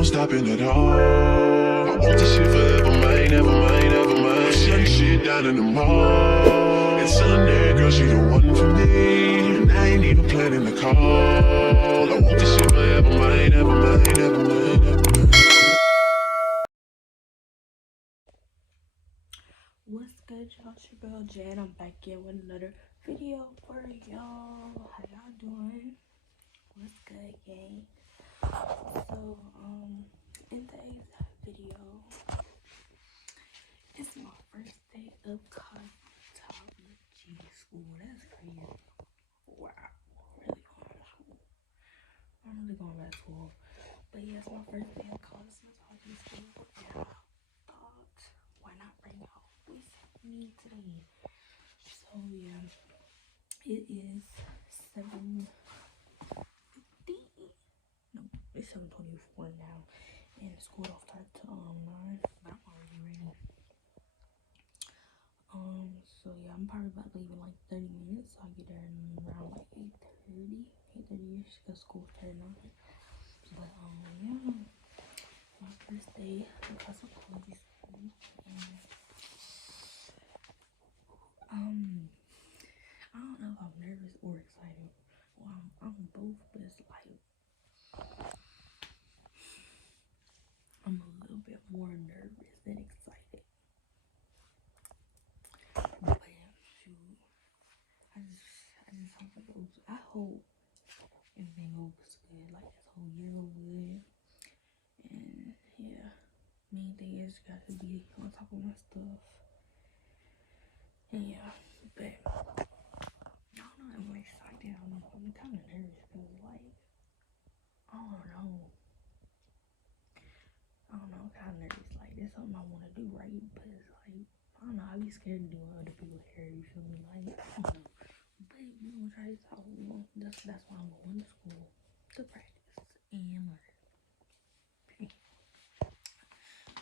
no stopping at all. I want this shit forever, mine, never mind, ever mind. Shutting shit down in the mall. And telling that girl she the one for me. And I ain't even planning the call. I want this shit forever, mine, never mind, never mind, never mind. What's good, y'all? It's your girl Jan. I'm back in with another video for y'all. How y'all doing? What's good, gang? So, in today's video, it's my first day of Cosmetology School. That's crazy. Wow. I'm really going back to school. But yeah, it's my first day of Cosmetology School. And I thought, why not bring out with me today? So yeah, it is 7:50. No, it's 7:24 now, and school don't start till 9. But I'm already ready. So yeah, I'm probably about to leave in like 30 minutes. So I'll get there around like 8:30ish, because school started 9. But yeah, my first day of Cosmetology School, and I don't know if I'm nervous or excited. Well, I'm both, but it's like I'm a little bit more nervous than excited. But shoot, I just hope it goes. I hope everything goes good. Like this whole year go good. And yeah, main thing is got to be on top of my stuff. And yeah, but I don't know. I'm excited. I'm kind of nervous because like I don't know. I'm kind of nervous. Like it's something I want to do, right? But it's like I don't know. I be scared of doing other people's hair. You feel me? Like I don't know. But we gonna try this out. That's why I'm going to school, to practice and learn.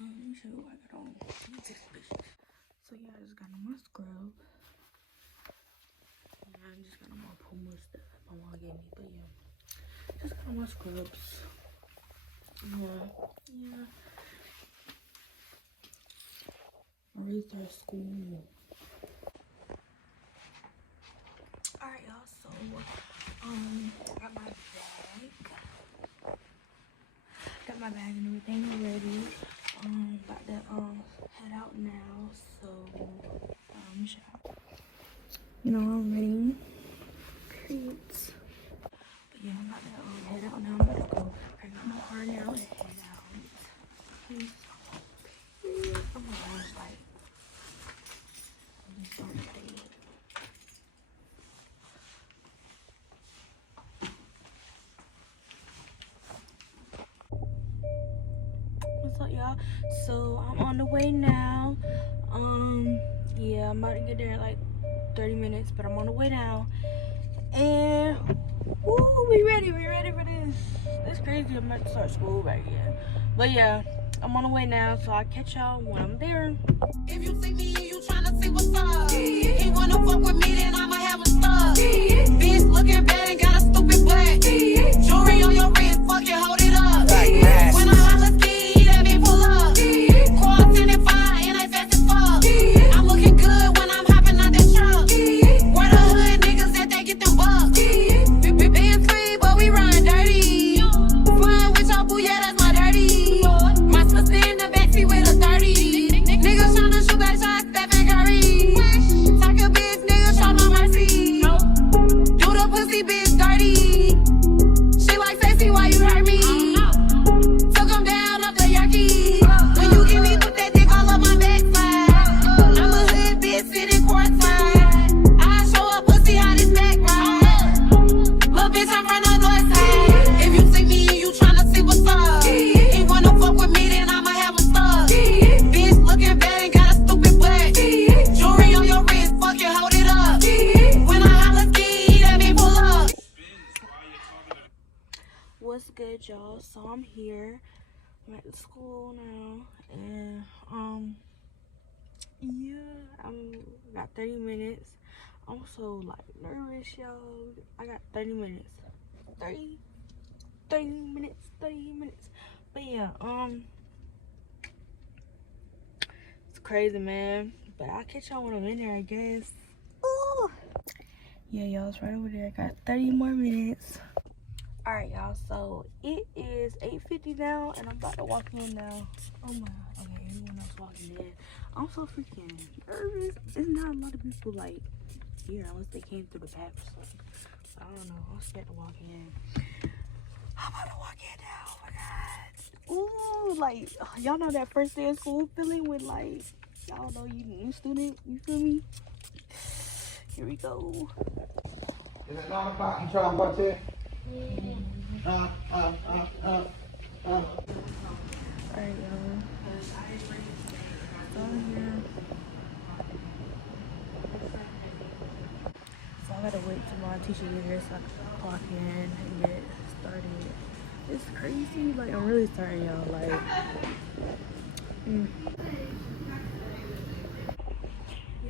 Let me show you what I got on. So yeah, I just got on my scrub. Yeah, I just got on my Puma stuff my mom gave me. But yeah, just got on my scrubs. Yeah. I already started school. Alright, y'all. So got my bag. Got my bag and everything ready. About to head out now. So you know, I'm ready. Great. But yeah, I'm about to head out now. I'm about to go pick up my car now and head out. I'm gonna like I'm so ready. What's up, y'all? So I'm on the way now. Yeah, I'm about to get there in like 30 minutes, but I'm on the way now. And woo, we ready for this. It's crazy. I'm about to start school back again. But yeah, I'm on the way now, so I'll catch y'all when I'm there. If you see me and you tryna see what's up, he wanna fuck with me, then I'ma have a stuff. Bitch looking bad and got a stupid black. Jewelry on your wrist, fuck it, hold it up. When I holla ski, that bitch pull up. Car 10 and 5, and I fast as fuck. I'm looking good when I'm hopping out that truck. Where the hood niggas that they get them bucks. Being free, but we run dirty. Flying with your boo, yeah, that's my dirty. My sister in the backseat with a 30. Niggas tryna shoot that shot, Stephen Curry. Talk a bitch, nigga, show no mercy. Do the pussy bitch dirty. She like sexy, why you hurt me? Took him down up the Yankee. When you give me, put that dick all up my backside. I'm a hood bitch sitting courtside. I show up pussy how this back ride. Little bitch, I'm from the north side. If you see me and you tryna see what's up, he wanna fuck with me, then I'ma have a stuff. Bitch looking bad and got a stupid butt. Jewelry on your wrist, fuck it, hold it up. When I holla ski, that bitch pull up. What's good, y'all? So I'm here. I'm at the school now, and yeah, I'm got 30 minutes. I'm so like nervous, y'all. I got 30 minutes. 30 minutes. But yeah, it's crazy, man. But I'll catch y'all when I'm in there, I guess. Ooh. Yeah, y'all, it's right over there. I got 30 more minutes. Alright, y'all, so it is 8:50 now, and I'm about to walk in now. Oh my god, okay, everyone else walking in. I'm so freaking nervous. There's not a lot of people, like, here, unless they came through the back or something. I don't know, I'm scared to walk in. I'm about to walk in now, oh my god. Ooh, like, y'all know that first day of school feeling with, like, y'all know you new student, you feel me? Here we go. Is it 9 o'clock? You trying to watch it? Alright, y'all. So I'm here. So I gotta wait till my teacher gets here so I can clock in and get started. It's crazy. Like, I'm really sorry, y'all. Like,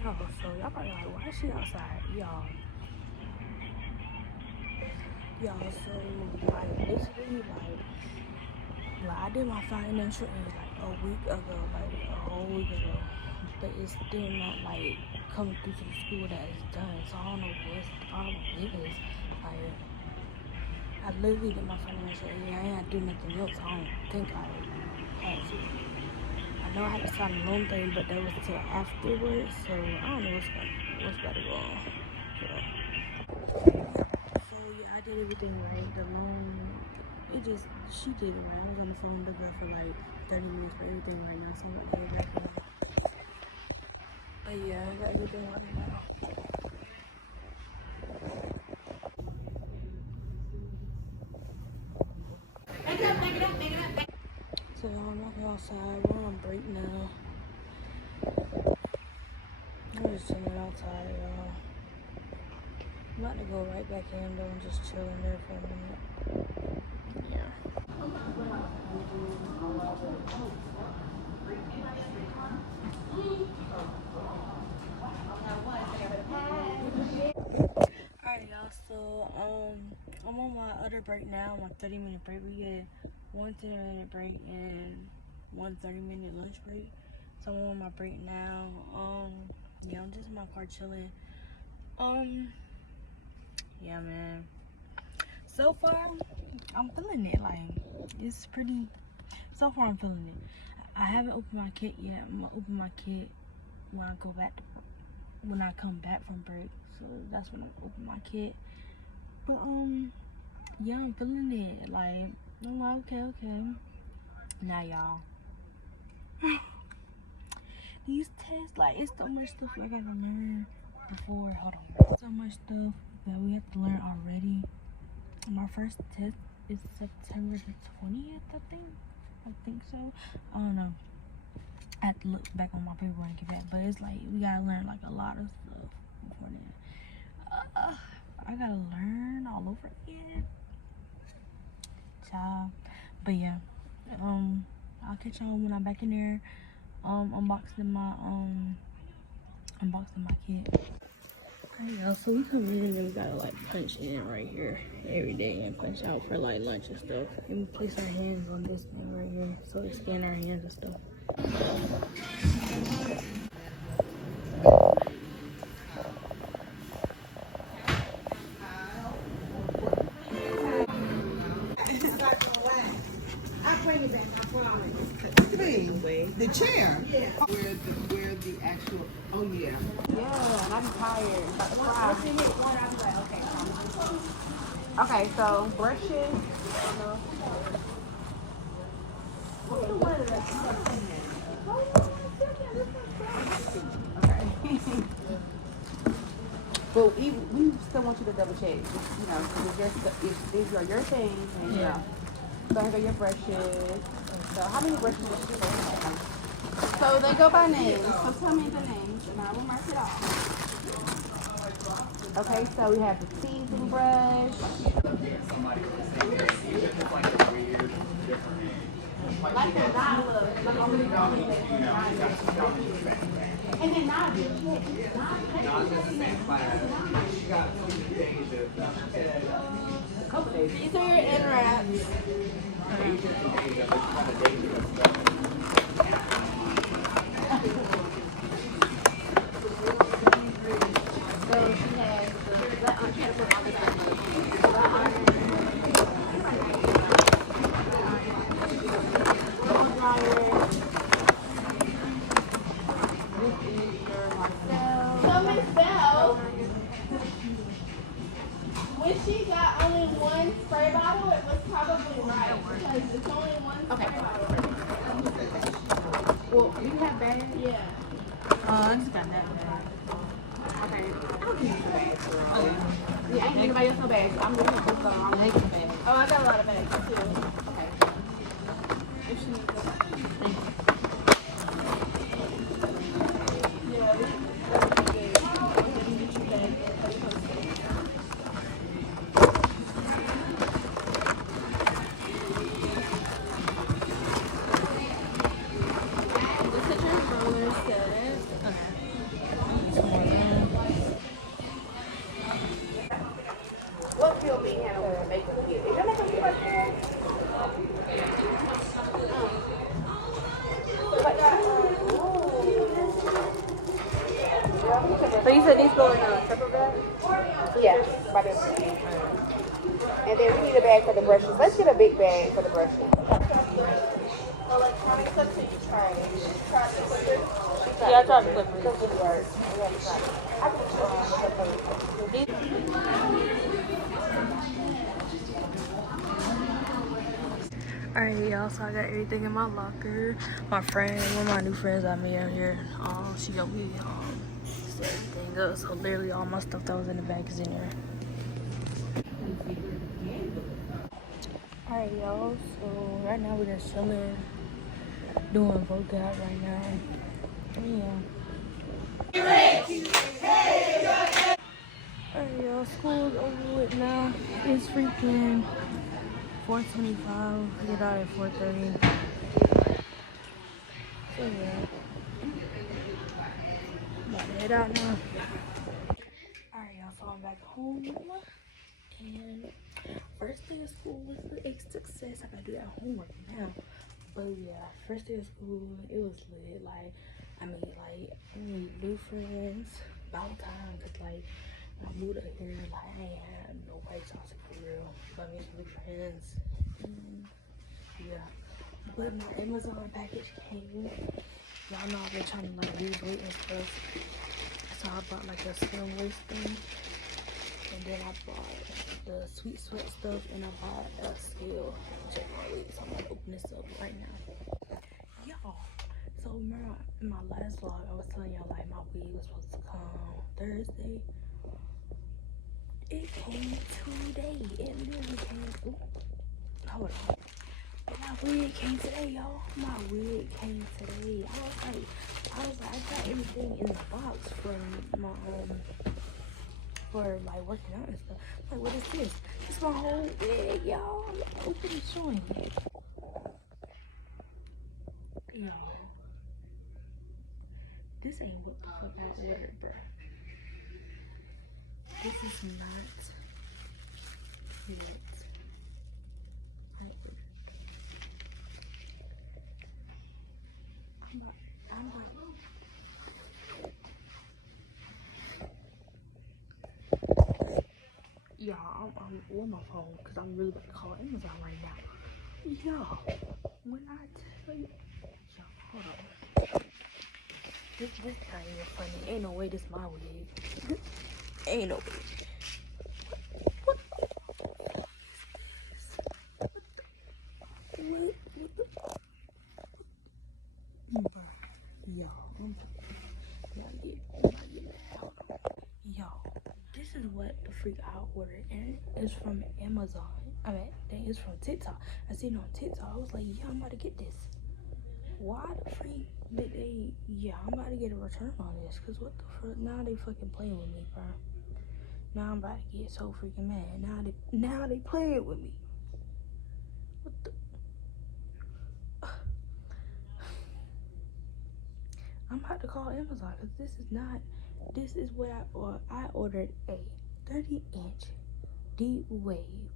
y'all, so y'all probably like, why is she outside? Y'all, so, like, basically, like I did my financial aid like a week ago, like a whole week ago, but it's still not like coming through to the school that is done. So I don't know what the problem is. Like, I literally did my financial aid. I ain't had to do nothing else. I don't think I had to. I know I had to sign a loan thing, but that was till afterwards. So I don't know what's about to go on. So yeah, I did everything right. The loan. She did it right. I was on the phone with her for like 30 minutes for everything right now, so I'm gonna get back now. But yeah, I got everything right now. So y'all, I'm walking outside. We're on break now. I'm just chilling outside, y'all. I'm about to go right back in though and just chilling there for a minute. Yeah. Alright, y'all, so I'm on my other break now, my 30-minute break. We get one 10-minute break and one 30-minute lunch break. So I'm on my break now. Yeah, I'm just in my car chilling. Yeah, man. So far, I'm feeling it. Like, it's pretty. So far, I'm feeling it. I haven't opened my kit yet. I'm gonna open my kit when I go back to, when I come back from break. So that's when I open my kit. But yeah, I'm feeling it. Like, I'm like, okay. Now, y'all, these tests, like, it's so much stuff I gotta learn before. Hold on, so much stuff that we have to learn already. My first test is September the 20th, I think so. I don't know. I have to look back on my paper and get back, but it's like we gotta learn like a lot of stuff before then. I gotta learn all over again, child. But yeah, I'll catch y'all when I'm back in there, unboxing my kit. Alright, y'all, so we come in and we gotta like punch in right here every day and punch out for like lunch and stuff. And we place our hands on this thing right here, so we scan our hands and stuff. The chair. Yeah. Where the actual, oh yeah. Yeah, and I'm tired. Once you hit one, I'm like, okay. Okay, so brushes. What's the one okay. But we still want you to double check. You know, if these are your things, and yeah. So here go your brushes. So how many brushes do you have? So they go by names. So tell me the names, and I will mark it off. Okay, so we have the seasoning brush. Like the dollar. And then Nadia. Caesar and wraps. So Miss Bell, when she got only one spray bottle, it was probably right because it's only one spray bottle. Well, do you have bags? Yeah. I just got that bag. Okay. I'll give you some bags, girl. Okay. Yeah, ain't anybody else no bags. I'm looking for some. I'll make some bags. Oh, I got a lot of bags too. Okay. If she needs it. Thank you. Yeah, that's good. I'll get you bags. Just put your roller set. What field being handled with makeup kit? Is your makeup kit right there? So you said these go in a separate bag? Yeah, by themselves. And then we need a bag for the brushes. Let's get a big bag for the brushes. Electronic stuff to you try. Try the clippers. Yeah, I tried the clippers. Clippers work. We have to try it. I can Alright, y'all, so I got everything in my locker. My friend, one of my new friends I made out here, she helped me set everything up. So literally all my stuff that was in the bag is in there. Alright, y'all, so right now we're just chilling, doing workout right now. Yeah. Alright, y'all, school's over with now. It's freaking 4:25. We get out at 4:30. So yeah. About to head out now. Alright, y'all, so I'm back home. And first day of school was a success. I gotta do that homework now. But yeah, first day of school, it was lit. Like, I made new friends about time. Cause like, when I moved up here, like, I ain't had nobody talking for real. But I made some new friends. Yeah. But my Amazon package came. Y'all know I've been trying to like lose weight and stuff. So I bought like a slim waist thing. And then I bought the sweet sweat stuff, and I bought a scale to check my weight. So I'm gonna open this up right now. Y'all, so remember in my last vlog, I was telling y'all like my wig was supposed to come Thursday. It came today. It literally came. Ooh, hold on. My wig came today, y'all. My wig came today. I was like, I got everything in the box for my for like working out and stuff. I'm like, what is this? It's my whole wig, y'all. I'm gonna open and showing you. Y'all, this ain't what the fuck I ordered, bro. This is not what I ordered. I'm not. Y'all, I'm on my phone because I'm really about to call Amazon right now. Y'all, when I tell you, y'all, hold on. This not even funny. Ain't no way this my wig. Ain't no way. What Yo, this is what the freak I ordered, and it's from Amazon. I mean, it's from TikTok. I seen it on TikTok. I was like, yeah, I'm about to get this. Why the freak did they? Yeah, I'm about to get a return on this. Cause what the fuck? Now they fucking playing with me, bro. Now I'm about to get so freaking mad. Now they playing with me. What the? I'm about to call Amazon because this is not. This is what I ordered a 30-inch deep wave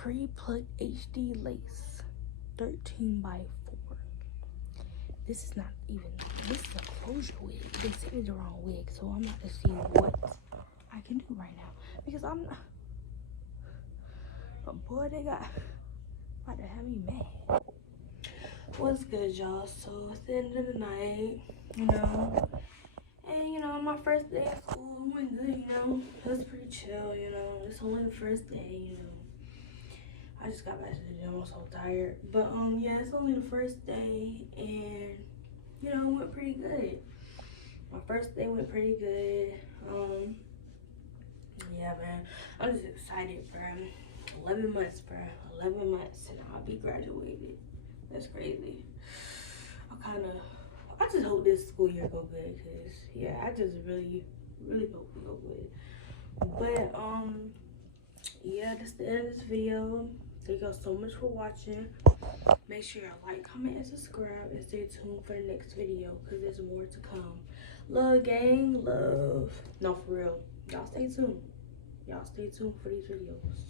pre-plucked HD lace, 13 by 4. This is not even, this is a closure wig. They sent me the wrong wig, so I'm about to see what I can do right now. Because I'm not, but boy, they got, about to have me mad. What's good, y'all? So it's the end of the night, you know. And, you know, my first day at school went good, you know. It was pretty chill, you know. It's only the first day, you know. I just got back to the gym, I'm so tired. But, yeah, it's only the first day, and, you know, it went pretty good. My first day went pretty good. Yeah, man. I'm just excited, bro. 11 months, bro. 11 months, and I'll be graduated. That's crazy. I just hope this school year go good, because, yeah, I just really hope it go good. But, yeah, that's the end of this video. Thank y'all so much for watching. Make sure y'all like, comment, and subscribe, and stay tuned for the next video, because there's more to come. Love, gang. Love. No, for real. Y'all stay tuned. Y'all stay tuned for these videos.